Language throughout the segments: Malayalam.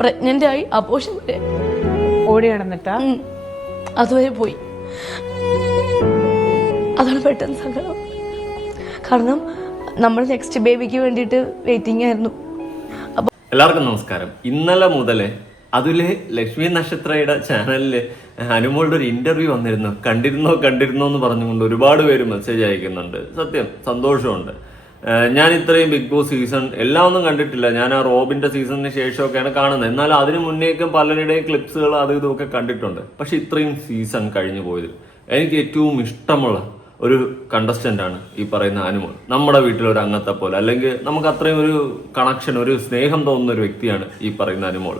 പ്രഗ്നന്റ് ആയി അബോർഷൻ വരെ ഓടി നടന്നിട്ടാ അതുവരെ പോയി. അതാണ് പെട്ടെന്ന് സങ്കടം. കാരണം നമ്മൾ നെക്സ്റ്റ് ബേബിക്ക് വേണ്ടിയിട്ട് വെയിറ്റിംഗ് ആയിരുന്നു. എല്ലാവർക്കും നമസ്കാരം. ഇന്നലെ മുതലേ അതില് ലക്ഷ്മി നക്ഷത്രയുടെ ചാനലില് അനുമോളുടെ ഒരു ഇന്റർവ്യൂ വന്നിരുന്നു. കണ്ടിരുന്നോ എന്ന് പറഞ്ഞുകൊണ്ട് ഒരുപാട് പേര് മെസ്സേജ് അയക്കുന്നുണ്ട്. സത്യം സന്തോഷമുണ്ട്. ഞാൻ ഇത്രയും ബിഗ് ബോസ് സീസൺ എല്ലാം ഒന്നും കണ്ടിട്ടില്ല. ഞാൻ ആ റോബിന്റെ സീസണിന് ശേഷമൊക്കെയാണ് കാണുന്നത്. എന്നാൽ അതിന് മുന്നേക്കും പലരുടെയും ക്ലിപ്സുകൾ അത് ഇതൊക്കെ കണ്ടിട്ടുണ്ട്. പക്ഷെ ഇത്രയും സീസൺ കഴിഞ്ഞു പോയത് എനിക്ക് ഏറ്റവും ഇഷ്ടമുള്ള ഒരു കണ്ടസ്റ്റന്റ് ആണ് ഈ പറയുന്ന അനുമോൾ. നമ്മുടെ വീട്ടിലൊരു അംഗത്തെ പോലെ, അല്ലെങ്കിൽ നമുക്ക് അത്രയും ഒരു കണക്ഷൻ, ഒരു സ്നേഹം തോന്നുന്ന ഒരു വ്യക്തിയാണ് ഈ പറയുന്ന അനുമോൾ.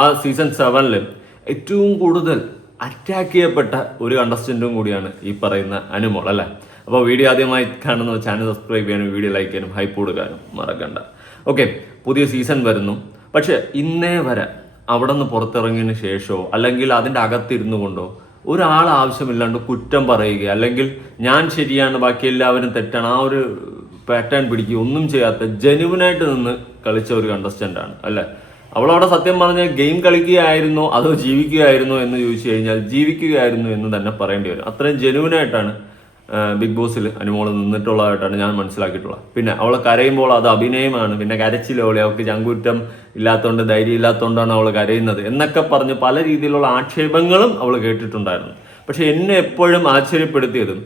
ആ സീസൺ 7 ഏറ്റവും കൂടുതൽ അറ്റാക്ക് ചെയ്യപ്പെട്ട ഒരു കണ്ടസ്റ്റന്റും കൂടിയാണ് ഈ പറയുന്ന അനുമോൾ, അല്ലേ? അപ്പോൾ വീഡിയോ ആദ്യമായി കാണുന്ന ചാനൽ സബ്സ്ക്രൈബ് ചെയ്യാനും വീഡിയോ ലൈക്ക് ചെയ്യാനും ഹൈപ്പ് കൊടുക്കാനും മറക്കണ്ട. ഓക്കെ, പുതിയ സീസൺ വരുന്നു. പക്ഷെ ഇന്നേ വരെ അവിടെ നിന്ന് പുറത്തിറങ്ങിയതിന് ശേഷമോ അല്ലെങ്കിൽ അതിൻ്റെ അകത്തിരുന്നു കൊണ്ടോ ഒരാൾ ആവശ്യമില്ലാണ്ട് കുറ്റം പറയുക, അല്ലെങ്കിൽ ഞാൻ ശരിയാണ് ബാക്കി എല്ലാവരും തെറ്റാണ്, ആ ഒരു പാറ്റേൺ പിടിക്കുക ഒന്നും ചെയ്യാത്ത ജെന്യുവനായിട്ട് നിന്ന് കളിച്ച ഒരു കണ്ടസ്റ്റന്റ് ആണ്, അല്ലേ? അവളവിടെ സത്യം പറഞ്ഞ ഗെയിം കളിക്കുകയായിരുന്നോ അതോ ജീവിക്കുകയായിരുന്നോ എന്ന് ചോദിച്ചു കഴിഞ്ഞാൽ ജീവിക്കുകയായിരുന്നു എന്ന് തന്നെ പറയേണ്ടി വരും. അത്രയും ജെന്യുവനായിട്ടാണ് ബിഗ് ബോസിൽ അനുമോൾ നിന്നിട്ടുള്ളതായിട്ടാണ് ഞാൻ മനസ്സിലാക്കിയിട്ടുള്ളത്. പിന്നെ അവൾ കരയുമ്പോൾ അത് അഭിനയമാണ്, പിന്നെ കരച്ചിലോളെ അവൾക്ക് ചങ്കൂറ്റം ഇല്ലാത്തതുകൊണ്ട് ധൈര്യം ഇല്ലാത്തതുകൊണ്ടാണ് അവൾ കരയുന്നത് എന്നൊക്കെ പറഞ്ഞ് പല രീതിയിലുള്ള ആക്ഷേപങ്ങളും അവൾ കേട്ടിട്ടുണ്ടായിരുന്നു. പക്ഷെ എന്നെ എപ്പോഴും ആശ്ചര്യപ്പെടുത്തിയതും,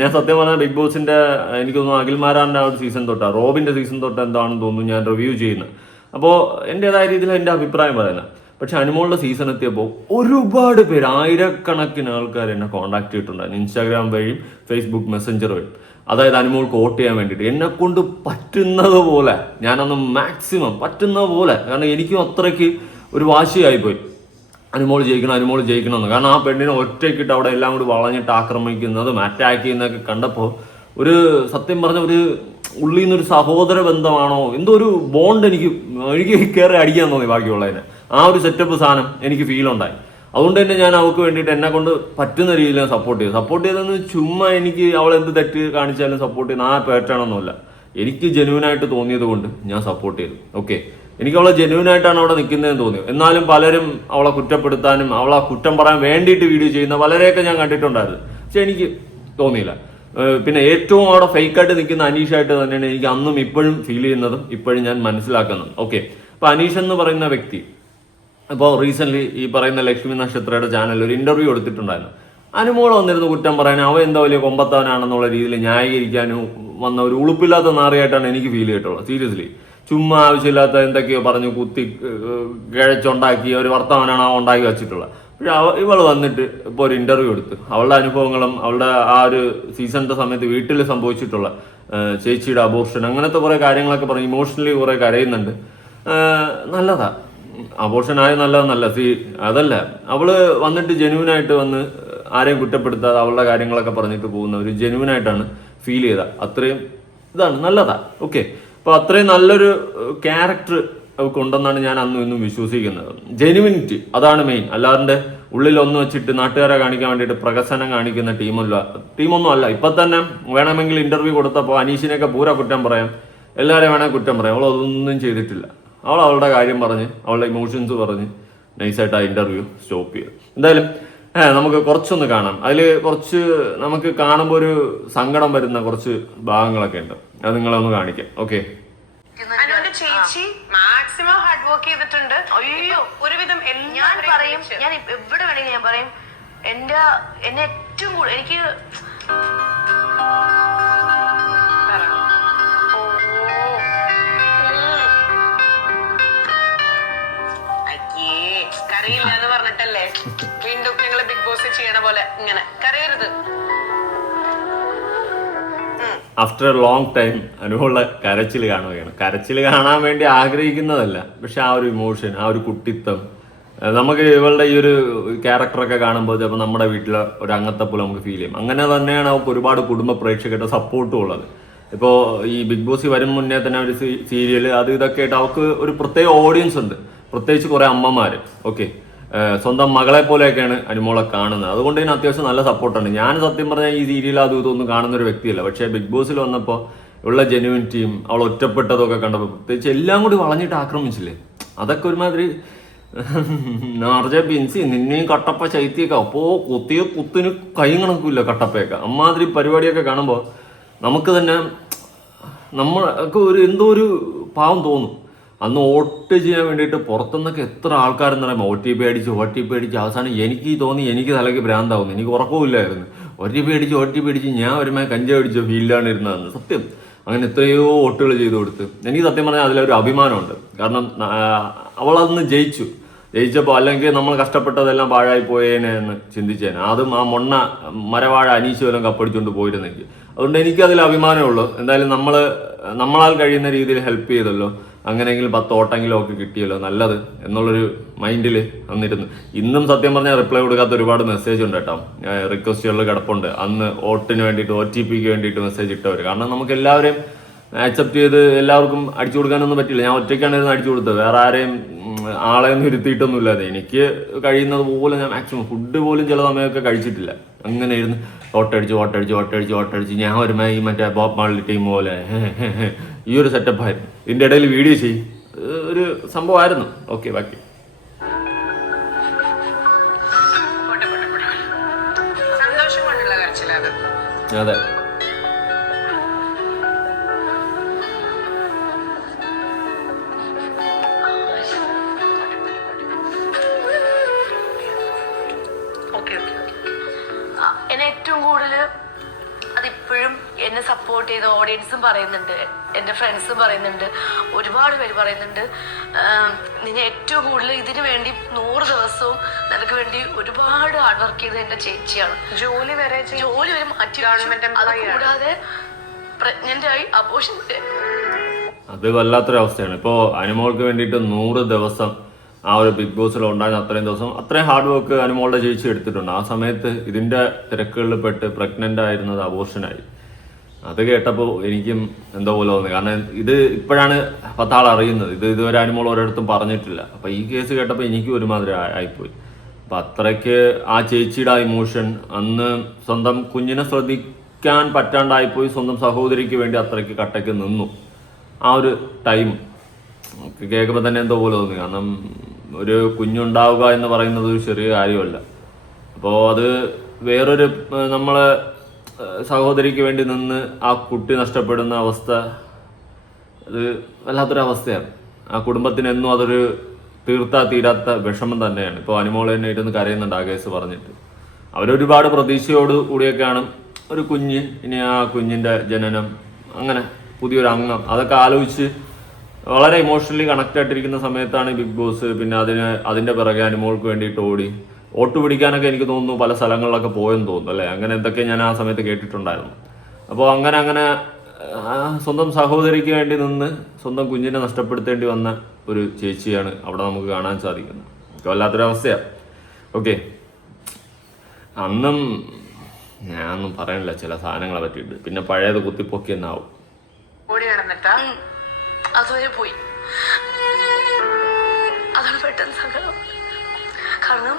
ഞാൻ സത്യം പറഞ്ഞാൽ ബിഗ് ബോസിന്റെ എനിക്ക് തോന്നുന്നു അഖിൽമാരാന്റെ ആ ഒരു സീസൺ തൊട്ടാണ്, റോബിന്റെ സീസൺ തൊട്ട് എന്താണെന്ന് തോന്നുന്നു ഞാൻ റിവ്യൂ ചെയ്യുന്നത്. അപ്പോൾ എൻ്റെതായ രീതിയിൽ എൻ്റെ അഭിപ്രായം പറയുന്നത്. പക്ഷെ അനുമോളുടെ സീസൺ എത്തിയപ്പോൾ ഒരുപാട് പേര്, ആയിരക്കണക്കിന് ആൾക്കാർ എന്നെ കോൺടാക്ട് ചെയ്തിട്ടുണ്ടായിരുന്നു ഇൻസ്റ്റാഗ്രാം വഴിയും ഫേസ്ബുക്ക് മെസ്സഞ്ചർ വഴി. അതായത് അനുമോൾക്ക് വോട്ട് ചെയ്യാൻ വേണ്ടിയിട്ട് എന്നെ കൊണ്ട് പറ്റുന്നത് പോലെ ഞാനന്ന് മാക്സിമം പറ്റുന്ന പോലെ, കാരണം എനിക്കും അത്രയ്ക്ക് ഒരു വാശിയായിപ്പോയി അനുമോൾ ജയിക്കണം എന്ന്. കാരണം ആ പെണ്ണിനെ ഒറ്റയ്ക്കിട്ട് അവിടെ എല്ലാം കൂടി വളഞ്ഞിട്ട് ആക്രമിക്കുന്നതും അറ്റാക്ക് ചെയ്യുന്നതൊക്കെ കണ്ടപ്പോൾ ഒരു സത്യം പറഞ്ഞ ഒരു ഉള്ളിൽ നിന്നൊരു സഹോദര ബന്ധമാണോ എന്തോ ഒരു ബോണ്ട് എനിക്ക് കയറി അടിക്കാൻ തോന്നി. ബാക്കിയുള്ളതിനെ ആ ഒരു സെറ്റപ്പ് സാധനം എനിക്ക് ഫീൽ ഉണ്ടായി. അതുകൊണ്ട് തന്നെ ഞാൻ അവൾക്ക് വേണ്ടിയിട്ട് എന്നെ കൊണ്ട് പറ്റുന്ന രീതിയിൽ സപ്പോർട്ട് ചെയ്തതെന്ന് ചുമ്മാ എനിക്ക് അവൾ എന്ത് തെറ്റ് കാണിച്ചാലും സപ്പോർട്ട് ചെയ്യുന്ന ആ പേറ്റാണെന്നല്ല, എനിക്ക് ജെന്യുവനായിട്ട് തോന്നിയത് കൊണ്ട് ഞാൻ സപ്പോർട്ട് ചെയ്തു. ഓക്കെ, എനിക്ക് അവളെ ജെന്യുവനായിട്ടാണ് അവിടെ നിൽക്കുന്നതെന്ന് തോന്നി. എന്നാലും പലരും അവളെ കുറ്റപ്പെടുത്താനും അവളെ കുറ്റം പറയാൻ വേണ്ടിയിട്ട് വീഡിയോ ചെയ്യുന്ന പലരെയൊക്കെ ഞാൻ കണ്ടിട്ടുണ്ടായിരുന്നു. പക്ഷെ എനിക്ക് തോന്നിയില്ല. പിന്നെ ഏറ്റവും അവിടെ ഫേക്കായിട്ട് നിൽക്കുന്ന അനീഷായിട്ട് തന്നെയാണ് എനിക്ക് അന്നും ഇപ്പോഴും ഫീൽ ചെയ്യുന്നതും ഇപ്പോഴും ഞാൻ മനസ്സിലാക്കുന്നതും. ഓക്കെ, അപ്പൊ അനീഷ് എന്ന് പറയുന്ന വ്യക്തി ഇപ്പോൾ റീസെന്റ് ഈ പറയുന്ന ലക്ഷ്മി നക്ഷത്രയുടെ ചാനലിൽ ഒരു ഇന്റർവ്യൂ എടുത്തിട്ടുണ്ടായിരുന്നു. അനുമോൾ വന്നിരുന്നു കുറ്റം പറയാനും അവൻ എന്താ വലിയ കൊമ്പത്താനാണെന്നുള്ള രീതിയിൽ ന്യായീകരിക്കാനും വന്ന ഒരു ഉളുപ്പില്ലാത്ത നാറിയായിട്ടാണ് എനിക്ക് ഫീൽ ചെയ്തിട്ടുള്ളത്. സീരിയസ്ലി, ചുമ്മാ ആവശ്യമില്ലാത്ത എന്തൊക്കെയോ പറഞ്ഞു കുത്തി കിഴച്ചുണ്ടാക്കി ഒരു വർത്തമാനാണ് അവൻ ഉണ്ടാക്കി വെച്ചിട്ടുള്ളത്. പക്ഷെ ഇവള് വന്നിട്ട് ഇപ്പോൾ ഒരു ഇന്റർവ്യൂ എടുത്ത് അവളുടെ അനുഭവങ്ങളും അവളുടെ ആ ഒരു സീസണിന്റെ സമയത്ത് വീട്ടിൽ സംഭവിച്ചിട്ടുള്ള ചേച്ചിയുടെ അബോർഷൻ അങ്ങനത്തെ കുറെ കാര്യങ്ങളൊക്കെ പറഞ്ഞ് ഇമോഷണലി കുറെ കരയുന്നുണ്ട്. നല്ലതാ, അബോർഷൻ ആയ നല്ലതെന്നല്ല, അതല്ല, അവള് വന്നിട്ട് ജെന്യുവനായിട്ട് വന്ന് ആരെയും കുറ്റപ്പെടുത്താതെ അവളുടെ കാര്യങ്ങളൊക്കെ പറഞ്ഞിട്ട് പോകുന്ന ഒരു ജെന്യുവനായിട്ടാണ് ഫീൽ ചെയ്ത. അത്രയും ഇതാണ്, നല്ലതാ. ഓക്കെ, അപ്പൊ അത്രയും നല്ലൊരു ക്യാരക്ടർ അവൾക്ക് ഉണ്ടെന്നാണ് ഞാൻ അന്നും ഇന്നും വിശ്വസിക്കുന്നത്. ജെന്യുവിനിറ്റി അതാണ് മെയിൻ. അല്ലാതെ ഉള്ളിൽ ഒന്ന് വെച്ചിട്ട് നാട്ടുകാരെ കാണിക്കാൻ വേണ്ടിയിട്ട് പ്രകസനം കാണിക്കുന്ന ടീമൊന്നും അല്ല. ഇപ്പൊ തന്നെ വേണമെങ്കിൽ ഇന്റർവ്യൂ കൊടുത്തപ്പോൾ അനീഷിനെയൊക്കെ പൂര കുറ്റം പറയാം, എല്ലാവരെയും വേണമെങ്കിൽ കുറ്റം പറയാം. അവൾ അതൊന്നും ചെയ്തിട്ടില്ല. അവൾ അവളുടെ കാര്യം പറഞ്ഞ് അവളുടെ ഇമോഷൻസ് പറഞ്ഞ് നൈസായിട്ട് ആ ഇന്റർവ്യൂ സ്റ്റോപ്പ് ചെയ്തു. എന്തായാലും നമുക്ക് കുറച്ചൊന്ന് കാണാം. അതിൽ കുറച്ച് നമുക്ക് കാണുമ്പോൾ ഒരു സങ്കടം വരുന്ന കുറച്ച് ഭാഗങ്ങളൊക്കെ ഉണ്ട്. അത് നിങ്ങളെ ഒന്ന് കാണിക്കാം. ഓക്കെ, അനുവിന്റെ ചേച്ചി മാക്സിമം ഹാർഡ് വർക്ക് ചെയ്തിട്ടുണ്ട്. അയ്യോ, ഒരുവിധം ഞാൻ പറയും, ഞാൻ എവിടെ വേണമെങ്കിലും ഞാൻ പറയും, എന്നെ ഏറ്റവും കൂടുതൽ എനിക്ക് കറിയില്ല എന്ന് പറഞ്ഞിട്ടല്ലേ വീണ്ടും ഞങ്ങള് ബിഗ് ബോസ് ചെയ്യണ പോലെ ഇങ്ങനെ കരയരുത്. ആഫ്റ്റർ എ ലോങ് ടൈം അനുഭവമുള്ള കരച്ചിൽ കാണുകയാണ്. കരച്ചിൽ കാണാൻ വേണ്ടി ആഗ്രഹിക്കുന്നതല്ല, പക്ഷെ ആ ഒരു ഇമോഷൻ, ആ ഒരു കുട്ടിത്തം നമുക്ക് ഇവളുടെ ഈ ഒരു ക്യാരക്ടറൊക്കെ കാണുമ്പോൾ ചിലപ്പോൾ നമ്മുടെ വീട്ടിലെ ഒരു അംഗത്തെ പോലെ നമുക്ക് ഫീൽ ചെയ്യും. അങ്ങനെ തന്നെയാണ് അവർക്ക് ഒരുപാട് കുടുംബ പ്രേക്ഷകരുടെ സപ്പോർട്ടും ഉള്ളത്. ഇപ്പോൾ ഈ ബിഗ് ബോസ് വരും മുന്നേ തന്നെ ഒരു സീരിയൽ അത് ഇതൊക്കെ ആയിട്ട് അവർക്ക് ഒരു പ്രത്യേക ഓഡിയൻസ് ഉണ്ട്, പ്രത്യേകിച്ച് കുറെ അമ്മമാര്. ഓക്കെ, സ്വന്തം മകളെ പോലെയൊക്കെയാണ് അനുമോളെ കാണുന്നത്. അതുകൊണ്ട് തന്നെ അത്യാവശ്യം നല്ല സപ്പോർട്ടാണ്. ഞാൻ സത്യം പറഞ്ഞാൽ ഈ സീരിയൽ അതും ഇതൊന്നും കാണുന്ന ഒരു വ്യക്തിയല്ല. പക്ഷേ ബിഗ് ബോസിൽ വന്നപ്പോൾ ഉള്ള ജെന്യുവിനിറ്റിയും അവൾ ഒറ്റപ്പെട്ടതൊക്കെ കണ്ടപ്പോൾ, പ്രത്യേകിച്ച് എല്ലാം കൂടി വളഞ്ഞിട്ട് ആക്രമിച്ചില്ലേ, അതൊക്കെ ഒരുമാതിരി ബിൻസി നിന്നെയും കട്ടപ്പ ചൈത്തിയൊക്കെ അപ്പോ കുത്തിയ കുത്തിന് കൈ കണക്കില്ല കട്ടപ്പയൊക്കെ. അമ്മാതിരി പരിപാടിയൊക്കെ കാണുമ്പോൾ നമുക്ക് തന്നെ നമ്മൾക്ക് എന്തോ ഒരു പാവം തോന്നും. അന്ന് വോട്ട് ചെയ്യാൻ വേണ്ടിയിട്ട് പുറത്തുനിന്നൊക്കെ എത്ര ആൾക്കാരെന്ന് പറയുമ്പോൾ ഒ ടി പി അടിച്ച് അവസാനം എനിക്ക് തോന്നി എനിക്ക് തലയ്ക്ക് ഭ്രാന്താവുന്നു. എനിക്ക് ഉറക്കമില്ലായിരുന്നു. ഒ ടി പി അടിച്ച് ഞാൻ ഒരുമായി കഞ്ചടിച്ചോ ഫീൽഡാണ് ഇരുന്നതെന്ന്. സത്യം അങ്ങനെ എത്രയോ വോട്ടുകൾ ചെയ്തു കൊടുത്ത് എനിക്ക് സത്യം പറഞ്ഞാൽ അതിലൊരു അഭിമാനമുണ്ട്. കാരണം അവളന്ന് ജയിച്ചപ്പോൾ അല്ലെങ്കിൽ നമ്മൾ കഷ്ടപ്പെട്ടതെല്ലാം പാഴായി പോയേനെ എന്ന് ചിന്തിച്ചേനെ. അതും ആ മരവാഴ അനീശ് വല്ലതും കപ്പടിച്ചുകൊണ്ട് പോയിരുന്നെങ്കിൽ. അതുകൊണ്ട് എനിക്കതിൽ അഭിമാനമുള്ളൂ. എന്തായാലും നമ്മളാൽ കഴിയുന്ന രീതിയിൽ ഹെൽപ്പ് ചെയ്തല്ലോ. അങ്ങനെയെങ്കിലും 10 ഓട്ടെങ്കിലും ഒക്കെ കിട്ടിയല്ലോ, നല്ലത് എന്നുള്ളൊരു മൈൻഡിൽ വന്നിരുന്നു. ഇന്നും സത്യം പറഞ്ഞാൽ റിപ്ലൈ കൊടുക്കാത്ത ഒരുപാട് മെസ്സേജ് ഉണ്ട് കേട്ടോ. റിക്വസ്റ്റുകളിൽ കിടപ്പുണ്ട്. അന്ന് വോട്ടിന് വേണ്ടിയിട്ട് OTP വേണ്ടിയിട്ട് മെസ്സേജ് ഇട്ടവർ. കാരണം നമുക്ക് എല്ലാവരെയും ആക്സെപ്റ്റ് ചെയ്ത് എല്ലാവർക്കും അടിച്ചു കൊടുക്കാനൊന്നും പറ്റില്ല. ഞാൻ ഒറ്റയ്ക്കാണ് ഇരുന്ന് അടിച്ചു കൊടുത്തത്. വേറെ ആരെയും ആളെയൊന്നും ഇരുത്തിയിട്ടൊന്നുമില്ലാതെ എനിക്ക് കഴിയുന്നത് പോലെ ഞാൻ മാക്സിമം ഫുഡ് പോലും ചില സമയമൊക്കെ കഴിച്ചിട്ടില്ല. അങ്ങനെ ഇരുന്ന് ഓട്ടടിച്ച് ഞാൻ ഒരുമായി മറ്റേ ബോബ് മാർലി ടീം പോലെ ഈ ഒരു സെറ്റപ്പായിരുന്നു. ഇതിൻ്റെ ഇടയിൽ വീഡിയോ ചെയ്യും ഒരു സംഭവമായിരുന്നു. ഓക്കെ ബാക്കി സന്തോഷം കൊണ്ടുള്ള കരച്ചിലത്. അതെ. എന്നെ ഏറ്റവും കൂടുതൽ അതിപ്പോഴും എന്നെ സപ്പോർട്ട് ചെയ്ത ഓഡിയൻസും പറയുന്നുണ്ട്, എൻ്റെ ഫ്രണ്ട്സും പറയുന്നുണ്ട്, ഒരുപാട് പേര് പറയുന്നുണ്ട് നിന്നെ ഏറ്റവും കൂടുതൽ ഇതിനു വേണ്ടി 100 ദിവസവും നിനക്ക് വേണ്ടി ഒരുപാട് ഹാർഡ് വർക്ക് ചെയ്ത് എൻ്റെ ചേച്ചിയാണ്. ജോലി വരെ മാറ്റി. അത് കൂടാതെ പ്രഗ്നന്റ് ആയി അബോർഷൻ വരെ. അത് വല്ലാത്തൊരവസ്ഥയാണ്. ഇപ്പോൾ അനുമോൾക്ക് വേണ്ടിയിട്ട് 100 ദിവസം ആ ഒരു ബിഗ് ബോസിൽ ഉണ്ടായിരുന്ന അത്രയും ദിവസം അത്രയും ഹാർഡ് വർക്ക് അനുമോളുടെ ചേച്ചി എടുത്തിട്ടുണ്ട്. ആ സമയത്ത് ഇതിൻ്റെ തിരക്കുകളിൽ പെട്ട് പ്രഗ്നൻ്റ് ആയിരുന്നത് അബോർഷനായി. അത് കേട്ടപ്പോൾ എനിക്കും എന്തോ പോലെ തോന്നി. കാരണം ഇത് ഇപ്പോഴാണ് 10 ആൾ അറിയുന്നത്. ഇതുവരെ അനുമോൾ ഒരിടത്തും പറഞ്ഞിട്ടില്ല. അപ്പോൾ ഈ കേസ് കേട്ടപ്പോൾ എനിക്കും ഒരുമാതിരി ആയിപ്പോയി. അപ്പം അത്രയ്ക്ക് ആ ചേച്ചിയുടെ ഇമോഷൻ, അന്ന് സ്വന്തം കുഞ്ഞിനെ ശ്രദ്ധിക്കാൻ പറ്റാണ്ടായിപ്പോയി, സ്വന്തം സഹോദരിക്ക് വേണ്ടി അത്രയ്ക്ക് കട്ടയ്ക്ക് നിന്നു. ആ ഒരു ടൈം കേൾക്കുമ്പോൾ തന്നെ എന്തോ പോലെ തോന്നി. കാരണം ഒരു കുഞ്ഞുണ്ടാവുക എന്ന് പറയുന്നത് ഒരു ചെറിയ കാര്യമല്ല. അപ്പോൾ അത് വേറൊരു നമ്മളെ സഹോദരിക്ക് വേണ്ടി നിന്ന് ആ കുട്ടി നഷ്ടപ്പെടുന്ന അവസ്ഥ അത് വല്ലാത്തൊരവസ്ഥയാണ്. ആ കുടുംബത്തിന് എന്നും അതൊരു തീരാത്ത വിഷമം തന്നെയാണ്. ഇപ്പോൾ അനുമോൾ തന്നെ ഇരുന്ന് കരയുന്നുണ്ട് ആ കേസ് പറഞ്ഞിട്ട്. അവരൊരുപാട് പ്രതീക്ഷയോട് കൂടിയൊക്കെയാണ് ഒരു കുഞ്ഞ്, ഇനി ആ കുഞ്ഞിൻ്റെ ജനനം, അങ്ങനെ പുതിയൊരു അംഗം, അതൊക്കെ ആലോചിച്ച് വളരെ ഇമോഷണലി കണക്ട് ആയിട്ടിരിക്കുന്ന സമയത്താണ് ബിഗ് ബോസ്. പിന്നെ അതിൻ്റെ പിറകെ അനുമോൾക്ക് വേണ്ടിയിട്ട് ഓടി വോട്ട് പിടിക്കാനൊക്കെ എനിക്ക് തോന്നുന്നു പല സ്ഥലങ്ങളിലൊക്കെ പോയെന്ന് തോന്നുന്നു അല്ലേ. അങ്ങനെ എന്തൊക്കെ ഞാൻ ആ സമയത്ത് കേട്ടിട്ടുണ്ടായിരുന്നു. അപ്പോൾ അങ്ങനെ സ്വന്തം സഹോദരിക്ക് വേണ്ടി നിന്ന് സ്വന്തം കുഞ്ഞിനെ നഷ്ടപ്പെടുത്തേണ്ടി വന്ന ഒരു ചേച്ചിയാണ് അവിടെ നമുക്ക് കാണാൻ സാധിക്കുന്നത്. വല്ലാത്തൊരവസ്ഥയാണ്. ഓക്കെ, അന്നും ഞാനൊന്നും പറയാനില്ല ചില സാധനങ്ങളെ പറ്റിയിട്ട്. പിന്നെ പഴയത് കുത്തിപ്പൊക്കി എന്നാവും. അതുവരെ പോയി. അതാണ് പെട്ടെന്ന് സങ്കടം. കാരണം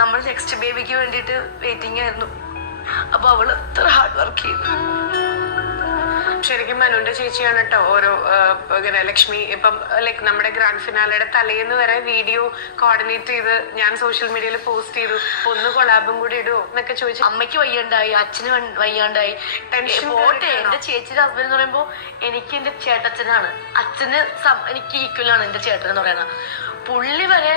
നമ്മൾ നെക്സ്റ്റ് ബേബിക്ക് വേണ്ടിയിട്ട് വെയിറ്റിംഗ് ആയിരുന്നു. അപ്പൊ അവള് എത്ര ഹാർഡ് വർക്ക് ചെയ്തു. ശരിക്കും മനുവിന്റെ ചേച്ചിയാണ് കേട്ടോ ഓരോ ഇങ്ങനെ ലക്ഷ്മി ഇപ്പം ലൈക്ക് നമ്മുടെ ഗ്രാൻഡ് ഫിനാലയുടെ തലേന്ന് വരെ വീഡിയോ കോർഡിനേറ്റ് ചെയ്ത് ഞാൻ സോഷ്യൽ മീഡിയയിൽ പോസ്റ്റ് ചെയ്തു. ഒന്ന് കൊളാബും കൂടി ഇടുവോ എന്നൊക്കെ ചോദിച്ചു. അമ്മയ്ക്ക് വയ്യാണ്ടായി, അച്ഛന് വയ്യാണ്ടായി, ടെൻഷൻ പോട്ടെ. എന്റെ ചേച്ചിയുടെ ഹസ്ബൻഡ് എന്ന് പറയുമ്പോ എനിക്ക് എന്റെ ചേട്ടച്ചനാണ്. അച്ഛന് എനിക്ക് ഈക്വലാണ് എന്റെ ചേട്ടൻ എന്ന് പറയുന്നത്. പുള്ളി വരെ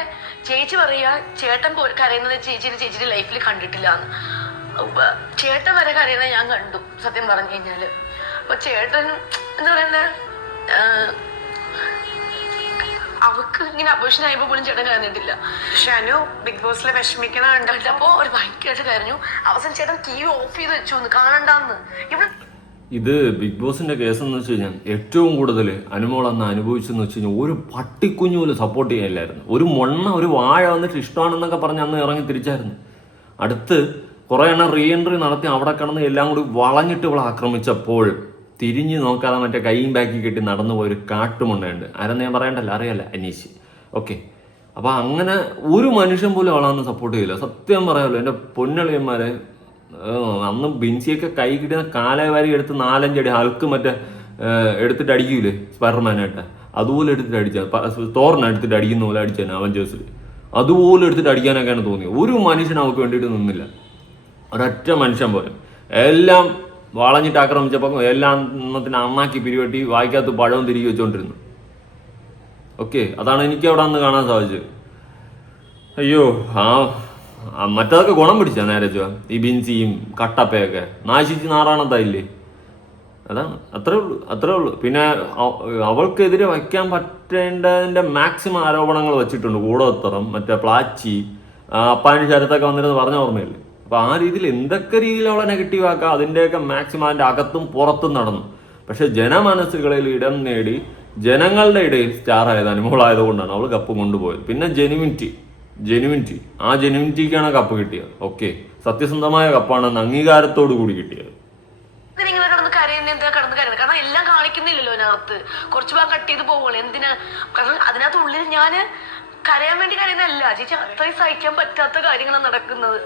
ചേച്ചി പറയാ ചേട്ടൻ കരയുന്നത് ചേച്ചിയുടെ ലൈഫിൽ കണ്ടിട്ടില്ല എന്ന്. ചേട്ടൻ വരെ കരയുന്നത് ഞാൻ കണ്ടു സത്യം പറഞ്ഞു കഴിഞ്ഞാല്. അപ്പൊ ചേട്ടൻ എന്താ പറയുന്നത്, അവക്ക് ഇങ്ങനെ അബോർഷൻ ആയപ്പോ പോലും ചേട്ടൻ കരഞ്ഞിട്ടില്ല. ഷനു ബിഗ് ബോസിലെ വിഷമിക്കണ കണ്ടപ്പോ ഒരു ഭയങ്കരമായിട്ട് കരഞ്ഞു. അവസാനം ചേട്ടൻ TV ഓഫ് ചെയ്ത് വെച്ചു കാണണ്ടാന്ന്. ഇത് ബിഗ് ബോസിന്റെ കേസ് എന്ന് വെച്ച് കഴിഞ്ഞാൽ ഏറ്റവും കൂടുതൽ അനുമോൾ അന്ന് അനുഭവിച്ചെന്ന് വെച്ച് കഴിഞ്ഞാൽ ഒരു പട്ടിക്കുഞ്ഞു പോലും സപ്പോർട്ട് ചെയ്യാനില്ലായിരുന്നു. ഒരു വാഴ വന്നിട്ട് ഇഷ്ടമാണെന്നൊക്കെ പറഞ്ഞ് അന്ന് ഇറങ്ങി തിരിച്ചായിരുന്നു. അടുത്ത് കുറേ എണ്ണം റീ എൻട്രി നടത്തി അവിടെ കിടന്ന് എല്ലാം കൂടി വളഞ്ഞിട്ട് ഇവളെ ആക്രമിച്ചപ്പോൾ തിരിഞ്ഞ് നോക്കാതെ മറ്റേ കൈയും ബാക്കി കെട്ടി നടന്നു പോയൊരു കാട്ടുമുണ്ടയുണ്ട്. ആരെന്ന് ഞാൻ പറയണ്ടല്ലോ, അറിയാലോ, അനീഷ്. ഓക്കെ, അപ്പോൾ അങ്ങനെ ഒരു മനുഷ്യൻ പോലും അവളന്ന് സപ്പോർട്ട് ചെയ്യില്ല. സത്യം പറയാമല്ലോ എൻ്റെ പൊന്നളിയന്മാരെ. അന്ന് ബിൻസിയൊക്കെ കൈ കിട്ടുന്ന കാലവാരി എടുത്ത് 4-5 അടി ഹൾക്ക് മറ്റേ എടുത്തിട്ട് അടിക്കൂലേ സ്പൈഡർമാനായിട്ട്, അതുപോലെ എടുത്തിട്ട് അടിച്ചാൽ തോറിന് എടുത്തിട്ട് അടിക്കുന്ന പോലെ അടിച്ചാൽ അവഞ്ചേഴ്സിൽ അതുപോലെ എടുത്തിട്ട് അടിക്കാനൊക്കെയാണ് തോന്നിയത്. ഒരു മനുഷ്യൻ അവർക്ക് വേണ്ടിയിട്ട് നിന്നില്ല, ഒരൊറ്റ മനുഷ്യൻ പോലും. എല്ലാം വളഞ്ഞിട്ട് ആക്രമിച്ചപ്പോൾ എല്ലാത്തിനും അണ്ണാക്കി പിരിവെട്ടി വായിക്കാത്ത പഴവും തിരികെ വെച്ചുകൊണ്ടിരുന്നു. ഓക്കെ, അതാണ് എനിക്ക് അവിടെ അന്ന് കാണാൻ സാധിച്ചത്. അയ്യോ, മറ്റതൊക്കെ ഗുണം പിടിച്ചാ നേരെ ചോ ഈ ബിൻസിയും കട്ടപ്പയൊക്കെ നാശിച്ച് നാറാണത്തായില്ലേ. അതാണ്, അത്രേ ഉള്ളൂ. പിന്നെ അവൾക്കെതിരെ വയ്ക്കാൻ പറ്റേണ്ടതിന്റെ മാക്സിമം ആരോപണങ്ങൾ വെച്ചിട്ടുണ്ട്. കൂടോത്തരം, മറ്റേ പ്ലാച്ചി, അപ്പാനി ശരത്തൊക്കെ വന്നിരുന്ന് പറഞ്ഞ ഓർമ്മയില്ലേ. അപ്പൊ ആ രീതിയിൽ എന്തൊക്കെ രീതിയിൽ അവളെ നെഗറ്റീവ് ആക്കാം അതിന്റെയൊക്കെ മാക്സിമം അതിന്റെ അകത്തും പുറത്തും നടന്നു. പക്ഷെ ജനമനസ്സുകളിൽ ഇടം നേടി ജനങ്ങളുടെ ഇടയിൽ സ്റ്റാർ ആയത് അനുമോളായതുകൊണ്ടാണ് അവൾ കപ്പ് കൊണ്ടുപോയത്. പിന്നെ ജെനുവിനിറ്റി ആ ജെനുവിനിറ്റിക്കാണ് കപ്പ് കിട്ടിയത്. ഓക്കെ, സത്യസന്ധമായ കപ്പാണെന്ന് അംഗീകാരത്തോടു കൂടി കിട്ടിയത്. നിങ്ങളെ കിടന്ന് കരയുന്ന എന്തിനാ കിടന്ന് കരയുന്നത്? കാരണം എല്ലാം കാണിക്കുന്നില്ലല്ലോ അതിനകത്ത്. കുറച്ച് ഭാഗം കട്ട് ചെയ്ത് പോവുള്ളൂ. എന്തിനാ? കാരണം അതിനകത്ത് ഉള്ളിൽ ഞാൻ കരയാൻ വേണ്ടി കരയുന്നതല്ല ചേച്ചി, അത്രയും സഹിക്കാൻ പറ്റാത്ത കാര്യങ്ങളാണ് നടക്കുന്നത്.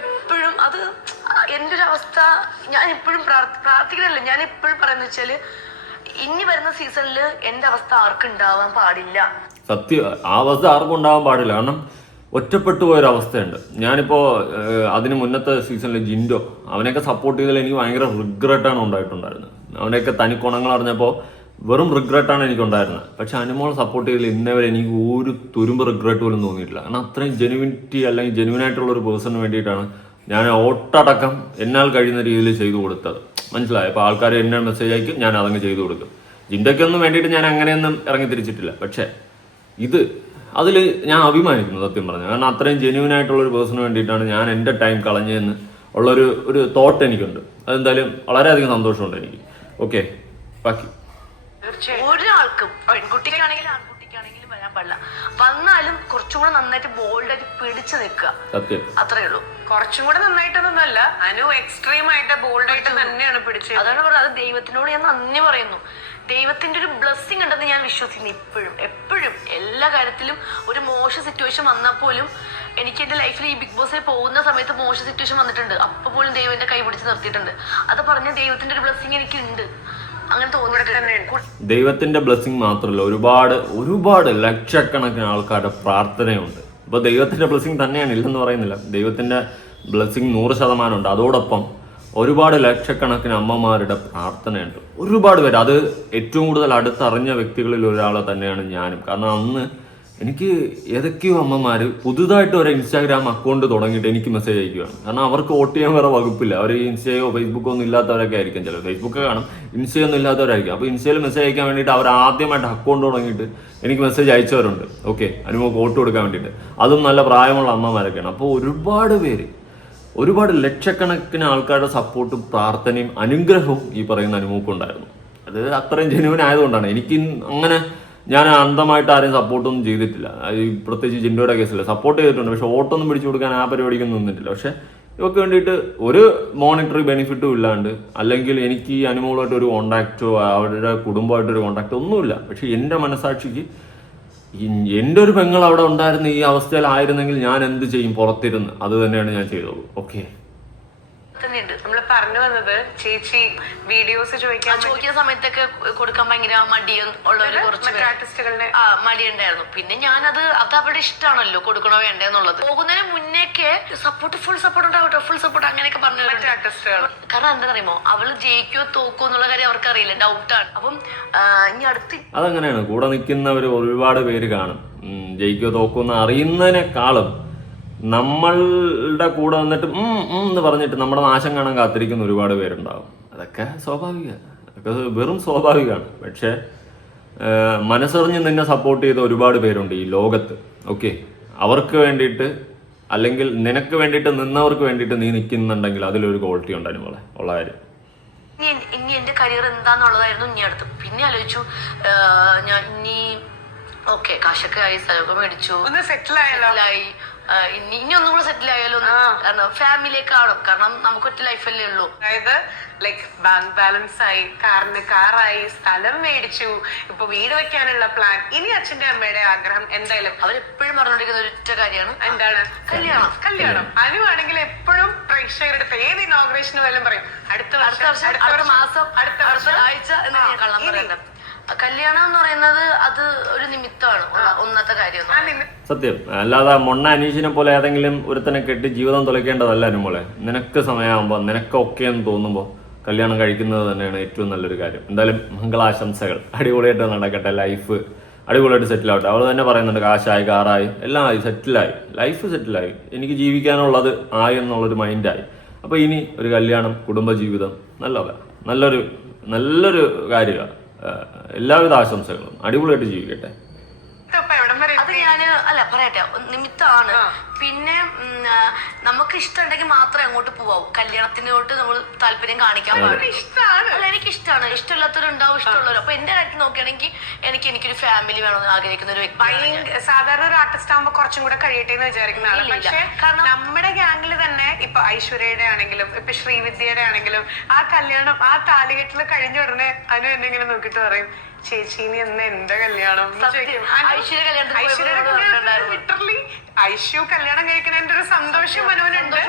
എപ്പോഴും അത് എൻ്റെ ഒരു അവസ്ഥ. ഞാൻ എപ്പോഴും പ്രാർത്ഥിക്കണല്ലേ, ഞാൻ എപ്പോഴും പറയുന്ന വെച്ചാല് ഇനി വരുന്ന സീസണിൽ എൻ്റെ അവസ്ഥ ആർക്കും ഉണ്ടാവാൻ പാടില്ല. സത്യം, ആ അവസ്ഥ ആർക്കും ഉണ്ടാവാൻ പാടില്ല. കാരണം ഒറ്റപ്പെട്ടു പോയൊരവസ്ഥയുണ്ട്. ഞാനിപ്പോൾ അതിന് മുന്നത്തെ സീസണിൽ ജിൻഡോ അവനെയൊക്കെ സപ്പോർട്ട് ചെയ്തതിൽ എനിക്ക് ഭയങ്കര റിഗ്രറ്റാണ് ഉണ്ടായിട്ടുണ്ടായിരുന്നത്. അവനെയൊക്കെ തനിക്കുണങ്ങൾ അറിഞ്ഞപ്പോൾ വെറും റിഗ്രറ്റാണ് എനിക്കുണ്ടായിരുന്നത്. പക്ഷെ അനുമോളെ സപ്പോർട്ട് ചെയ്തതിൽ ഇന്നവരെ എനിക്ക് ഒരു തുരുമ്പ് റിഗ്രറ്റ് പോലും തോന്നിയിട്ടില്ല. കാരണം അത്രയും ജെനുവിനിറ്റി അല്ലെങ്കിൽ ജെനുവിനായിട്ടുള്ള ഒരു പേഴ്സണിന് വേണ്ടിയിട്ടാണ് ഞാൻ ഓട്ടടക്കം എന്നാൽ കഴിയുന്ന രീതിയിൽ ചെയ്തു കൊടുത്തത്. മനസ്സിലായി? അപ്പോൾ ആൾക്കാർ എന്നെ മെസ്സേജ് അയക്കും, ഞാൻ അതങ്ങ് ചെയ്തു കൊടുക്കും. ജിൻഡോയ്ക്കൊന്നും വേണ്ടിയിട്ട് ഞാൻ അങ്ങനെയൊന്നും ഇറങ്ങി തിരിച്ചിട്ടില്ല. പക്ഷേ അതിൽ ഞാൻ അഭിമാനിക്കുന്നു സത്യം പറഞ്ഞു. കാരണം അത്രയും ജെന്യൂൻ ആയിട്ടുള്ള ഒരു പേഴ്സണിന് വേണ്ടിയിട്ടാണ് ഞാൻ എൻ്റെ ടൈം കളഞ്ഞതെന്ന് ഉള്ളൊരു തോട്ട് എനിക്കുണ്ട്. അതെന്തായാലും വളരെയധികം സന്തോഷമുണ്ട് എനിക്ക്. ഓക്കെ, ബാക്കി ഒരാൾക്കും പെൺകുട്ടിക്കാണെങ്കിലും ആൺകുട്ടിക്കാണെങ്കിലും വരാൻ പാടില്ല. വന്നാലും കുറച്ചും കൂടെ നന്നായിട്ട് ബോൾഡായിട്ട് പിടിച്ചു നിൽക്കുക. സത്യം, അത്രേ ഉള്ളൂ. കുറച്ചും കൂടെ നന്നായിട്ടൊന്നുമല്ല, അനു എക്സ്ട്രീം ആയിട്ട് ബോൾഡ് ആയിട്ട് തന്നെയാണ് പിടിച്ചത്. അതാണ് പറയുന്നത്. അത് ദൈവത്തിനോട് ഞാൻ നന്ദി പറയുന്നു. ദൈവത്തിന്റെ ഒരു ബ്ലെസ്സിങ് ഉണ്ടെന്ന് ഞാൻ വിശ്വസിക്കുന്നു. എപ്പോഴും എല്ലാ കാര്യത്തിലും ഒരു മോശ സിറ്റുവേഷൻ വന്നാൽ പോലും എനിക്ക് എന്റെ ലൈഫിൽ ഈ ബിഗ് ബോസിൽ പോകുന്ന സമയത്ത് മോശ സിറ്റുവേഷൻ വന്നിട്ടുണ്ട്. അപ്പൊ പോലും ദൈവം എന്റെ കൈ പിടിച്ച് നിർത്തിയിട്ടുണ്ട്. അത് പറഞ്ഞ ദൈവത്തിന്റെ ഒരു ബ്ലെസ്സിങ് എനിക്കുണ്ട്. അങ്ങനെ തോന്നിയിട്ടുണ്ട്. ദൈവത്തിന്റെ ബ്ലെസ്സിങ് മാത്രമല്ല, ഒരുപാട് ലക്ഷക്കണക്കിന് ആൾക്കാരുടെ പ്രാർത്ഥനയുണ്ട്. ഇപ്പൊ ദൈവത്തിന്റെ ബ്ലെസ്സിങ് തന്നെയാണ്, ഇല്ലെന്ന് പറയുന്നില്ല. ദൈവത്തിന്റെ ബ്ലെസ്സിങ് 100% ഉണ്ട്. അതോടൊപ്പം ഒരുപാട് ലക്ഷക്കണക്കിന് അമ്മമാരുടെ പ്രാർത്ഥനയുണ്ട്. ഒരുപാട് പേര്. അത് ഏറ്റവും കൂടുതൽ അടുത്തറിഞ്ഞ വ്യക്തികളിൽ ഒരാളെ തന്നെയാണ് ഞാനും. കാരണം അന്ന് എനിക്ക് ഏതൊക്കെയോ അമ്മമാർ പുതുതായിട്ട് ഒരു ഇൻസ്റ്റാഗ്രാം അക്കൗണ്ട് തുടങ്ങിയിട്ട് എനിക്ക് മെസ്സേജ് അയക്കുകയാണ്. കാരണം അവർക്ക് വോട്ട് ചെയ്യാൻ വേറെ വകുപ്പില്ല. അവർ ഇൻസ്റ്റയോ ഫേസ്ബുക്കോ ഒന്നും ഇല്ലാത്തവരൊക്കെ ആയിരിക്കും. ചിലർ ഫേസ്ബുക്ക് കാണും, ഇൻസ്റ്റയൊന്നും ഇല്ലാത്തവരായിരിക്കും. അപ്പോൾ ഇൻസ്റ്റയിൽ മെസ്സേജ് അയക്കാൻ വേണ്ടിയിട്ട് അവർ ആദ്യമായിട്ട് അക്കൗണ്ട് തുടങ്ങിയിട്ട് എനിക്ക് മെസ്സേജ് അയച്ചവരുണ്ട്. ഓക്കെ, അനുമോൾക്ക് വോട്ട് കൊടുക്കാൻ വേണ്ടിയിട്ട്. അതും നല്ല പ്രായമുള്ള അമ്മമാരൊക്കെയാണ്. അപ്പോൾ ഒരുപാട് ലക്ഷക്കണക്കിന് ആൾക്കാരുടെ സപ്പോർട്ടും പ്രാർത്ഥനയും അനുഗ്രഹവും ഈ പറയുന്ന അനുമോക്കുണ്ടായിരുന്നു. അത് അത്രയും ജെന്യുവൻ ആയതുകൊണ്ടാണ്. എനിക്ക് അങ്ങനെ ഞാൻ അന്ധമായിട്ട് ആരെയും സപ്പോർട്ടൊന്നും ചെയ്തിട്ടില്ല. പ്രത്യേകിച്ച് ജിൻഡോയുടെ കേസിൽ സപ്പോർട്ട് ചെയ്തിട്ടുണ്ട്. പക്ഷെ വോട്ടൊന്നും പിടിച്ചു കൊടുക്കാൻ ആ പരിപാടിക്കൊന്നും നിന്നിട്ടില്ല. പക്ഷെ ഇവർക്ക് വേണ്ടിയിട്ട് ഒരു മോണിറ്ററി ബെനിഫിറ്റും ഇല്ലാണ്ട്, അല്ലെങ്കിൽ എനിക്ക് ഈ അനുമോളായിട്ട് ഒരു കോണ്ടാക്റ്റോ അവരുടെ കുടുംബമായിട്ടൊരു കോണ്ടാക്റ്റോ ഒന്നുമില്ല. പക്ഷെ എൻ്റെ മനസാക്ഷിക്ക് എൻ്റെ ഒരു പെങ്ങൾ അവിടെ ഉണ്ടായിരുന്ന ഈ അവസ്ഥയിലായിരുന്നെങ്കിൽ ഞാൻ എന്ത് ചെയ്യും പുറത്തിരുന്ന്? അത് തന്നെയാണ് ഞാൻ ചെയ്തോളൂ. ഓക്കെ, നമ്മള് പറഞ്ഞു വന്നത് ചേച്ചി വീഡിയോസ് ചോദിക്കുന്ന സമയത്തൊക്കെ കൊടുക്കാൻ ഭയങ്കര മടിയും ഉള്ളവര് കുറച്ച് ആർട്ടിസ്റ്റുകളുടെ മടിയുണ്ടായിരുന്നു. പിന്നെ ഞാനത് അവരുടെ ഇഷ്ടമാണല്ലോ കൊടുക്കണോ വേണ്ടെന്നുള്ളത്. പോകുന്നതിന് മുന്നേക്കെ ഫുൾ സപ്പോർട്ട് ഉണ്ടാവട്ടെ, ഫുൾ സപ്പോർട്ട് അങ്ങനെയൊക്കെ പറഞ്ഞു. ആർട്ടിസ്റ്റുകൾ കാരണം എന്താ അറിയുമോ, അവള് ജയിക്കോ തോക്കോ എന്നുള്ള കാര്യം അവർക്ക് അറിയില്ല, ഡൗട്ടാണ്. അപ്പം ഇനി അടുത്ത് അതങ്ങനെയാണ്. കൂടെ നിൽക്കുന്നവർ ഒരുപാട് പേര് കാണും. ജയിക്കോ തോക്കോ എന്ന് അറിയുന്നതിനേക്കാളും നമ്മളുടെ കൂടെ വന്നിട്ട് എന്ന് പറഞ്ഞിട്ട് നമ്മുടെ നാശം കാണാൻ കാത്തിരിക്കുന്ന ഒരുപാട് പേരുണ്ടാവും. അതൊക്കെ വെറും സ്വാഭാവികമാണ്. പക്ഷെ മനസ്സറിഞ്ഞ് നിന്നെ സപ്പോർട്ട് ചെയ്ത ഒരുപാട് പേരുണ്ട് ഈ ലോകത്ത്. ഓക്കെ, അവർക്ക് വേണ്ടിയിട്ട് അല്ലെങ്കിൽ നിനക്ക് വേണ്ടിയിട്ട് നിന്നവർക്ക് വേണ്ടിയിട്ട് നീ നിൽക്കുന്നുണ്ടെങ്കിൽ അതിലൊരു ക്വാളിറ്റി ഉണ്ട് അനുമോളെ, ഉള്ള കാര്യം. ഇനി എന്റെ കരിയർ എന്താന്നുള്ളതായിരുന്നു ഇനി അടുത്ത്. പിന്നെ ആലോചിച്ചു ഞാൻ ഇനി ഓക്കെ കാശൊക്കെ ആയി, സ്ഥലമൊക്കെ മേടിച്ചു, സെറ്റിലായി, ഇനി ഒന്നും കൂടെ സെറ്റിൽ ആയാലോ, ഫാമിലിയൊക്കെ ആവണം. കാരണം നമുക്ക് ഒറ്റ ലൈഫല്ലേ ഉള്ളൂ. അതായത് ലൈക് ബാങ്ക് ബാലൻസ് ആയി, കാറായി, സ്ഥലം മേടിച്ചു, ഇപ്പൊ വീട് വെക്കാനുള്ള പ്ലാൻ. ഇനി അച്ഛന്റെ അമ്മയുടെ ആഗ്രഹം എന്തായാലും അവരെപ്പോഴും പറഞ്ഞോണ്ടിരിക്കുന്ന ഒരൊറ്റ കാര്യമാണ്, എന്താണ്? കല്യാണം. അനുവാണെങ്കിൽ എപ്പോഴും പ്രേക്ഷകരുടെ അടുത്ത് ഏത് ഇനോഗ്രേഷന് വല്ലതും പറയും അടുത്ത മാസം അടുത്ത ആഴ്ച എന്ന് ഞാൻ കള്ളം പറയുന്നത്. കല്യാണം എന്ന് പറയുന്നത് അത് ഒരു നിമിത്തമാണ് ഒന്നത്തെ കാര്യം സത്യം. അല്ലാതെ മൊണ്ണ അനീഷിനെ പോലെ ഏതെങ്കിലും ഒരുത്തനെ കെട്ടി ജീവിതം തുലയ്ക്കേണ്ടതല്ല അനുമോളെ. നിനക്ക് സമയമാകുമ്പോൾ നിനക്ക് ഓക്കെ എന്ന് തോന്നുമ്പോൾ കല്യാണം കഴിക്കുന്നത് തന്നെയാണ് ഏറ്റവും നല്ലൊരു കാര്യം. എന്തായാലും മംഗളാശംസകൾ. അടിപൊളിയായിട്ട് നടക്കട്ടെ, ലൈഫ് അടിപൊളിയായിട്ട് സെറ്റിൽ ആവട്ടെ. അവൾ തന്നെ പറയുന്നുണ്ട് കാശായി കാറായി എല്ലാം ആയി, സെറ്റിലായി, ലൈഫ് സെറ്റിലായി, എനിക്ക് ജീവിക്കാനുള്ളത് ആയി എന്നുള്ളൊരു മൈൻഡായി. അപ്പോൾ ഇനി ഒരു കല്യാണം, കുടുംബജീവിതം നല്ലൊരു കാര്യമാണ്. എല്ലാവിധ ആശംസകളും. അടിപൊളിയായിട്ട് ജീവിക്കട്ടെ. അത് ഞാന് പറയട്ടെ, നിമിത്തമാണ്. പിന്നെ നമുക്ക് ഇഷ്ടമുണ്ടെങ്കിൽ മാത്രമേ അങ്ങോട്ട് പോവാവൂ. കല്യാണത്തിനോട്ട് നമ്മൾ താല്പര്യം കാണിക്കാൻ പാടില്ല. അല്ല, എനിക്ക് ഇഷ്ടമാണ്. ഇഷ്ടമില്ലാത്തവരുണ്ടാവും, ഇഷ്ടമുള്ളവരും. അപ്പൊ എന്റെ കാര്യത്തിൽ നോക്കുകയാണെങ്കിൽ എനിക്കൊരു ഫാമിലി വേണമെന്ന് ആഗ്രഹിക്കുന്ന ഒരു വ്യക്തി. സാധാരണ ഒരു ആർട്ടിസ്റ്റ് ആകുമ്പോൾ കുറച്ചും കൂടെ കഴിയട്ടെ എന്ന് വിചാരിക്കുന്നതാണ്. പക്ഷേ നമ്മുടെ ഗ്യാങ്ങിൽ തന്നെ ഇപ്പൊ ഐശ്വര്യയുടെ ആണെങ്കിലും ഇപ്പൊ ശ്രീവിദ്യയുടെ ആണെങ്കിലും ആ കല്യാണം, ആ താലികെട്ടിൽ കഴിഞ്ഞ ഉടനെ അനു എന്നെ ഇങ്ങനെ നോക്കിട്ട് പറയും, ചേച്ചി ഇനി എന്ന് എന്റെ കല്യാണം ലിറ്ററലി ഐശ്വ കല്യാണം കഴിക്കണതിന്റെ ഒരു സന്തോഷം മനോനുണ്ട്.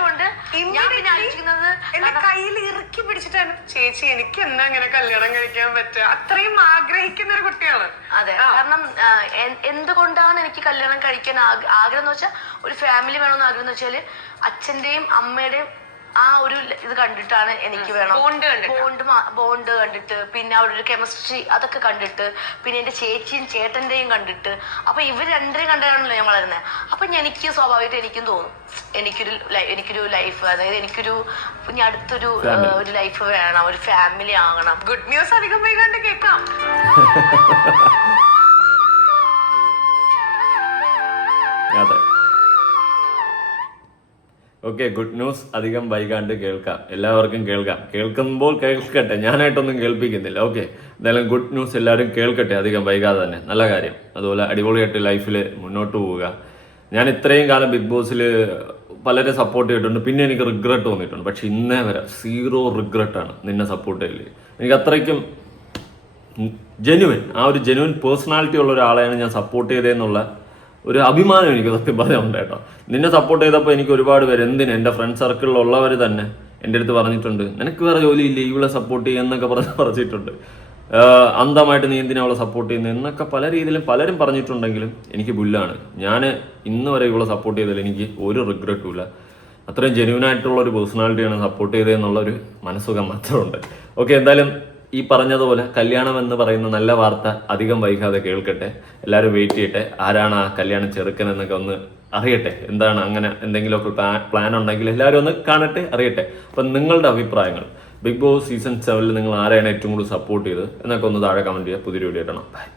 എന്റെ കയ്യിൽ ഇറുക്കി പിടിച്ചിട്ടാണ് ചേച്ചി എനിക്ക് എന്നാ അങ്ങനെ കല്യാണം കഴിക്കാൻ പറ്റുക, അത്രയും ആഗ്രഹിക്കുന്ന ഒരു കുട്ടിയാണ്. അതെ, കാരണം എന്തുകൊണ്ടാണ് എനിക്ക് കല്യാണം കഴിക്കാൻ ആഗ്രഹം എന്ന് വെച്ചാൽ, ഒരു ഫാമിലി വേണമെന്ന് ആഗ്രഹം എന്ന് വെച്ചാല് അച്ഛന്റെയും അമ്മയുടെയും ആ ഒരു ഇത് കണ്ടിട്ടാണ് എനിക്ക് വേണം. ബോണ്ട് കണ്ടിട്ട്, പിന്നെ അവരുടെ ഒരു കെമിസ്ട്രി അതൊക്കെ കണ്ടിട്ട്, പിന്നെ എന്റെ ചേച്ചിയും ചേട്ടന്റെയും കണ്ടിട്ട്, അപ്പൊ ഇവർ രണ്ടരെയും കണ്ടാണല്ലോ ഞാൻ വളരുന്നത്. അപ്പൊ എനിക്ക് സ്വാഭാവികമായിട്ട് എനിക്കും തോന്നും എനിക്കൊരു ലൈഫ്, അതായത് ഇനി അടുത്തൊരു ഒരു ലൈഫ് വേണം, ഒരു ഫാമിലി ആകണം. ഗുഡ് ന്യൂസ് അധികം പോയി കണ്ട് കേൾക്കാം. അതെ, ഓക്കെ, ഗുഡ് ന്യൂസ് അധികം വൈകാണ്ട് കേൾക്കാം. എല്ലാവർക്കും കേൾക്കാം. കേൾക്കുമ്പോൾ കേൾക്കട്ടെ, ഞാനായിട്ടൊന്നും കേൾപ്പിക്കുന്നില്ല. ഓക്കെ, എന്തായാലും ഗുഡ് ന്യൂസ് എല്ലാവരും കേൾക്കട്ടെ അധികം വൈകാതെ തന്നെ. നല്ല കാര്യം. അതുപോലെ അടിപൊളിയായിട്ട് ലൈഫിൽ മുന്നോട്ട് പോവുക. ഞാൻ ഇത്രയും കാലം ബിഗ് ബോസിൽ പലരെ സപ്പോർട്ട് ചെയ്തിട്ടുണ്ട്. പിന്നെ എനിക്ക് റിഗ്രറ്റ് തോന്നിയിട്ടുണ്ട്. പക്ഷെ ഇന്നേ വരെ 0 റിഗ്രറ്റാണ് നിന്നെ സപ്പോർട്ട് ചെയ്യല്. എനിക്ക് അത്രയ്ക്കും ആ ഒരു ജെന്യുവൻ പേഴ്സണാലിറ്റി ഉള്ള ഒരാളെയാണ് ഞാൻ സപ്പോർട്ട് ചെയ്തതെന്നുള്ള ഒരു അഭിമാനം എനിക്ക് സത്യം പറയാനുണ്ട് കേട്ടോ. നിന്നെ സപ്പോർട്ട് ചെയ്തപ്പോൾ എനിക്ക് ഒരുപാട് പേര്, എൻ്റെ ഫ്രണ്ട് സർക്കിളിലുള്ളവർ തന്നെ എൻ്റെ അടുത്ത് പറഞ്ഞിട്ടുണ്ട്, നിനക്ക് വേറെ ജോലിയില്ലേ, ഇവളെ സപ്പോർട്ട് ചെയ്യുക പറഞ്ഞിട്ടുണ്ട്. അന്ധമായിട്ട് നീ എന്തിനാ അവളെ സപ്പോർട്ട് ചെയ്യുന്നത് എന്നൊക്കെ പല രീതിയിലും പലരും പറഞ്ഞിട്ടുണ്ടെങ്കിലും എനിക്ക് പുല്ലാണ്. ഞാൻ ഇന്ന് വരെ ഇവളെ സപ്പോർട്ട് ചെയ്തതിൽ എനിക്ക് ഒരു റിഗ്രറ്റും ഇല്ല. അത്രയും ജെന്യുവനായിട്ടുള്ള ഒരു പേഴ്സണാലിറ്റിയാണ് സപ്പോർട്ട് ചെയ്തതെന്നുള്ളൊരു മനസ്സുഖം മാത്രമുണ്ട്. ഓക്കെ, എന്തായാലും ഈ പറഞ്ഞതുപോലെ കല്യാണം എന്ന് പറയുന്ന നല്ല വാർത്ത അധികം വൈകാതെ കേൾക്കട്ടെ. എല്ലാവരും വെയിറ്റ് ചെയ്യട്ടെ. ആരാണ് ആ കല്യാണം ചെറുക്കൻ എന്നൊക്കെ ഒന്ന് അറിയട്ടെ. എന്താണ് അങ്ങനെ എന്തെങ്കിലുമൊക്കെ പ്ലാൻ ഉണ്ടെങ്കിൽ എല്ലാവരും ഒന്ന് കാണട്ടെ, അറിയട്ടെ. അപ്പം നിങ്ങളുടെ അഭിപ്രായങ്ങൾ, ബിഗ് ബോസ് സീസൺ 7 നിങ്ങൾ ആരെയാണ് ഏറ്റവും കൂടുതൽ സപ്പോർട്ട് ചെയ്തത് എന്നൊക്കെ ഒന്ന് താഴെ കമൻറ്റ് ചെയ്യുക. പുതിയൊരു വീഡിയോ ഇടണം. ബൈ.